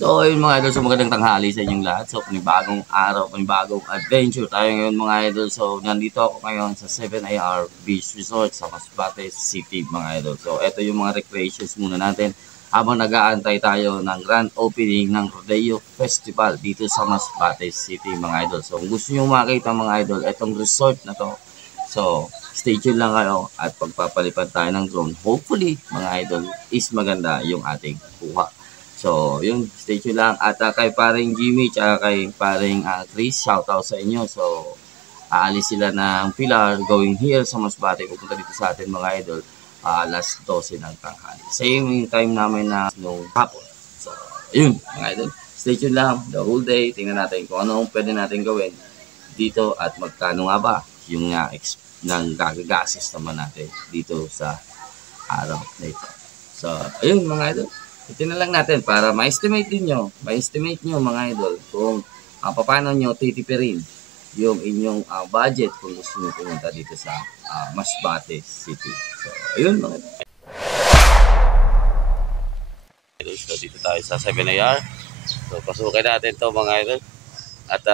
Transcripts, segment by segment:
So, ayun mga idol, so magandang tanghali sa inyong lahat. So, panibagong araw, panibagong adventure tayo ngayon mga idol. So, nandito ako ngayon sa 7AR Beach Resort sa Masbate City mga idol. So, ito yung mga recreations muna natin habang nag-aantay tayo ng grand opening ng Rodeo Festival dito sa Masbate City mga idol. So, kung gusto nyo makita mga idol, itong resort na to. So, stay tuned lang kayo at pagpapalipad tayo ng drone. Hopefully, mga idol, is maganda yung ating kuha. So, yun, stay tuned lang. At kay paring Jimmy, tsaka kay paring Chris, shoutout sa inyo. So, aalis sila ng Pilar, going here sa Masbate, pupunta dito sa atin mga idol, alas 12 ng tanghali. Same yung time namin na nung hapon. So, yun, mga idol. Stay tuned lang, the whole day. Tingnan natin kung ano pwede natin gawin dito at magkano nga ba yung ng gagagastos naman natin dito sa araw na ito. So, ayun mga idol. Ito na lang natin para ma-estimate din nyo, ma-estimate nyo mga idol kung paano nyo titipirin yung inyong budget kung gusto nyo pumunta dito sa Masbate City. So, ayun mga idol. So, dito tayo sa 7AR. So, pasukin natin to mga idol. At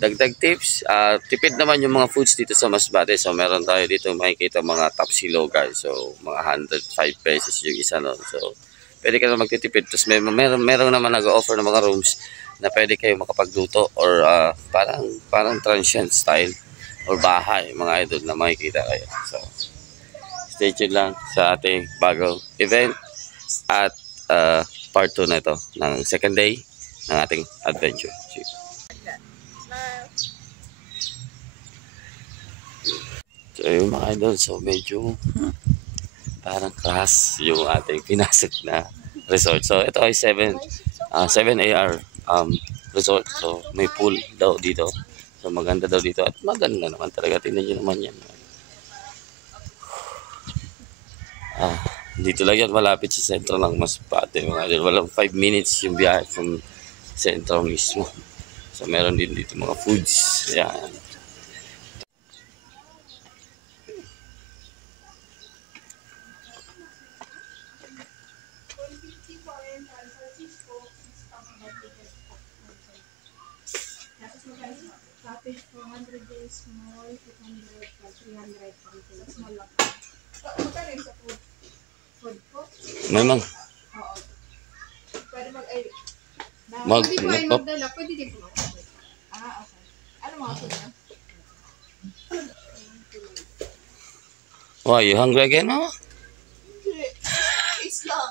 dagdag tips, tipid naman yung mga foods dito sa Masbate. So, meron tayo dito makikita mga tapsilo guys. So, mga 105 pesos yung isa nun. So, pwede ka na magtitipid. Tapos meron naman nag-offer ng mga rooms na pwede kayo makapagluto or parang transient style or bahay mga idol na makikita kayo. So, stay tuned lang sa ating bagong event at part 2 na ito ng second day ng ating adventure. So, yung mga idol, so medyo parang crash yung ating pinasok na resort. So, ito ay 7AR resort. So, may pool daw dito. So, maganda daw dito. At maganda naman talaga. Tingnan nyo naman yan. Dito lang yan. Malapit sa sentro ng Masbate. Walang 5 minutes yung biyahe from sentro mismo. So, meron din dito mga foods. Yan. Package 400 days small, 200 pa 300 something. Small lang. Magkano yung sa food? Food po? May mga. Oo. Pwede pwede po ay magdala. Pwede din po mag-food. Okay. Ano mga food na? Why, you hungry again, mama? Taste lang.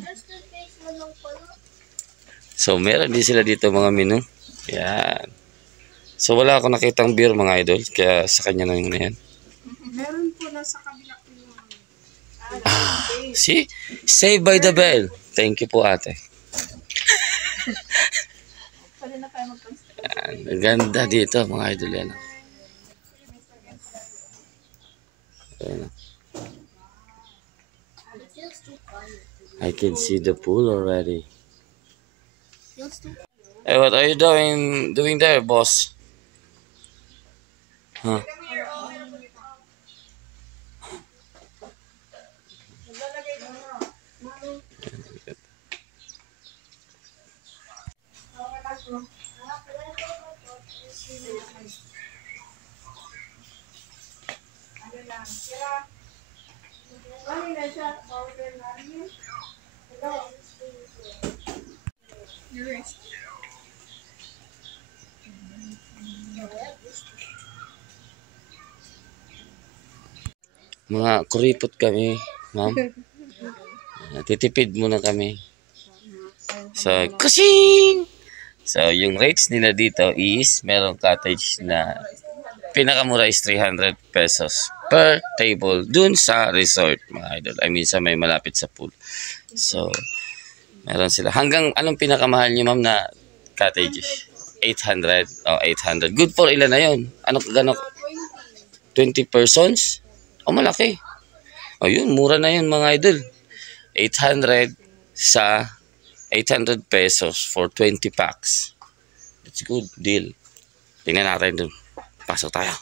Just the taste mo lang pala. So, meron din sila dito mga menu. Yan. So, wala ako nakitang beer mga idol. Kaya sa kanya na yung na yan. Meron po na sa kabila ko yung see? Saved by the bell. Thank you po ate. pwede na kayo mag-consider. Yan. Ganda dito mga idol yan. Ayan. I can see the pool already. Hey, what are you doing there, boss? Huh? Mga kuripot kami, ma'am. Titipid muna kami. So, kusing! So, yung rates nila dito is, merong cottage na pinakamura is 300 pesos per table dun sa resort, mga idol. I mean, sa may malapit sa pool. So, meron sila. Hanggang, anong pinakamahal nyo, ma'am, na cottage? 800? Oh, 800. Good for ilan na yun? Ano, gano'n? 20 persons? Oh, malaki. Oh, yun, mura na yun, mga idol. 800 sa 800 pesos for 20 packs. That's good deal. Tingnan natin dun. Pasok tayo.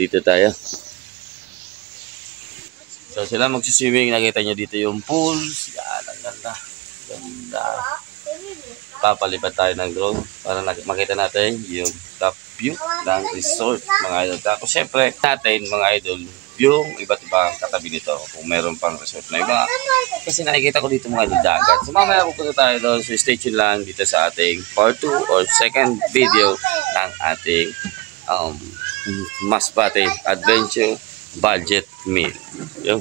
Dito tayo. So sila magsiswimming, nakita nyo dito yung pools. Yan, ang ganda. Ganda. Papalipat tayo ng drone para makita natin yung top view ng resort, mga idol. Tapos syempre natin, mga idol, yung iba't ibang katabi nito kung meron pang resort na iba. Kasi nakikita ko dito mga idol dagat. So mamaya pupunta tayo doon. So stay tuned lang dito sa ating part 2 or second video ng ating Masbate Adventure Budget Meal. Yung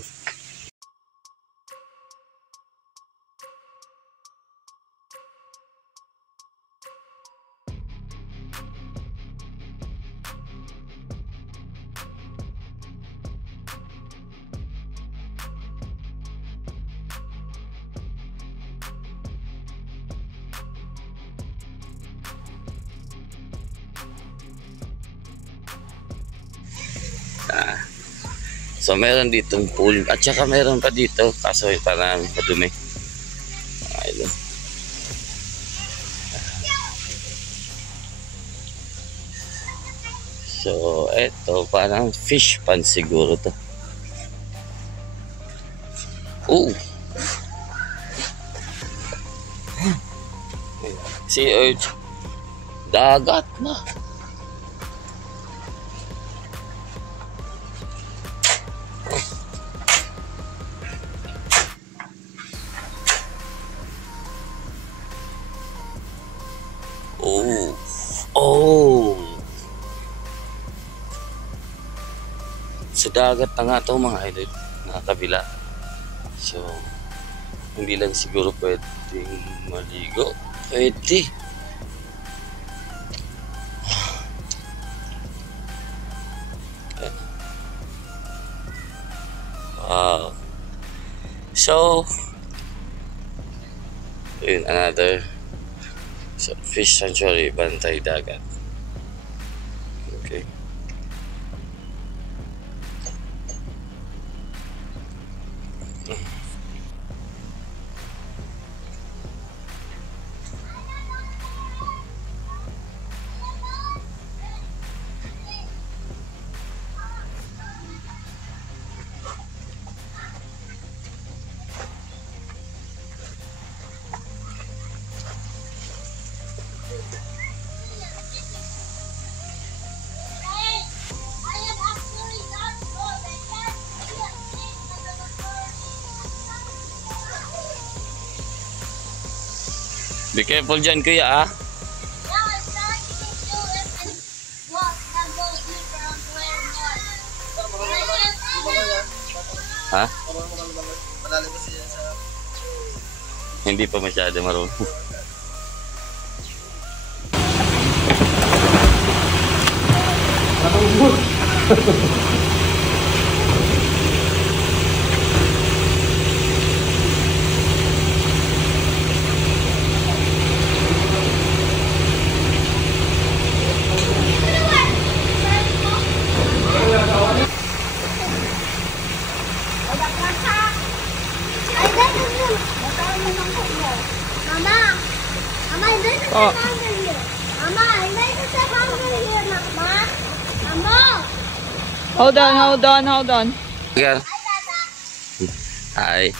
so meron ditong pool at saka meron pa dito kaso parang madumi. Ayun. So eto parang fish pond siguro to. Oh, sea urchin, dagat na. Oh. Sa dagat na nga ito mga idol, nakakabila. So, hindi lang siguro pwedeng maligo. Pwede. So, yun, another fish sanctuary, Bantay Dagat. Okay. Be careful dyan, kuya, ah. Ha? Hindi pa masyado marunong. Oh. Mama, I like to say hungry here, Mama. Mama. Hold on. Girl. Hi.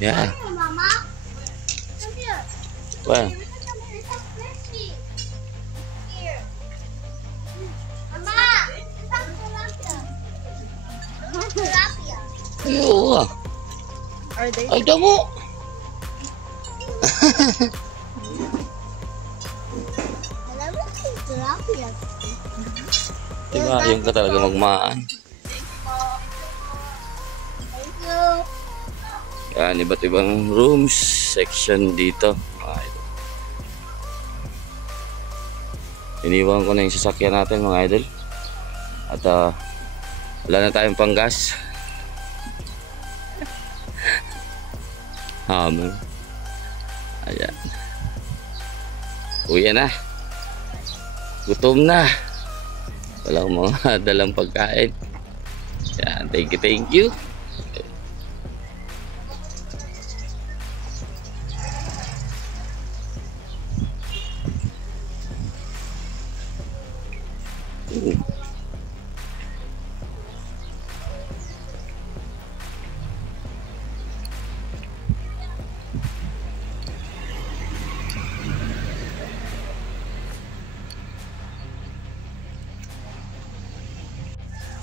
Yeah. Mama. Come here. Well. Here. Mama. Tilapia. Ay, oo. Are they? Ay, damo. Alam mo yung tilapia. Diba, yung ka talaga magmaan. Thank you. Yan, iba't ibang rooms, section dito. Mga idol. Iniwan ko na yung sasakyan natin mga idol. At wala na tayong panggas. Hammer. Ayan. Uwi na. Gutom na. Walang mga dalang pagkain. Yan, thank you, thank you.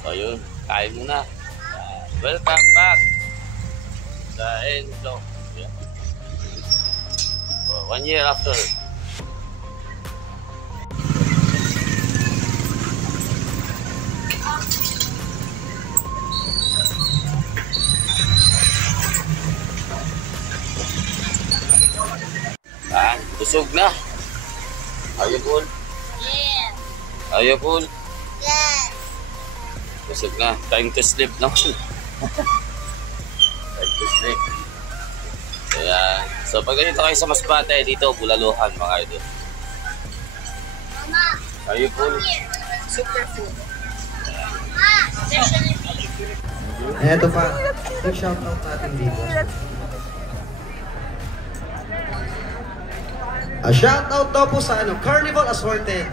So yun, kain muna. Welcome back sa Enzo. Yeah. 1 year after. Busog na. Are you full? Yes. Are you full? Yes. Busog na. Time to sleep na. Time to sleep. Ayan. So pag ganito kayo sa Masbate, dito Bulaluhan mga idol. Mama. Are you full? Super full. Ah, especially me. Eto pa, nag-shoutout natin dito. Shoutout daw po sa Carnival Assorted.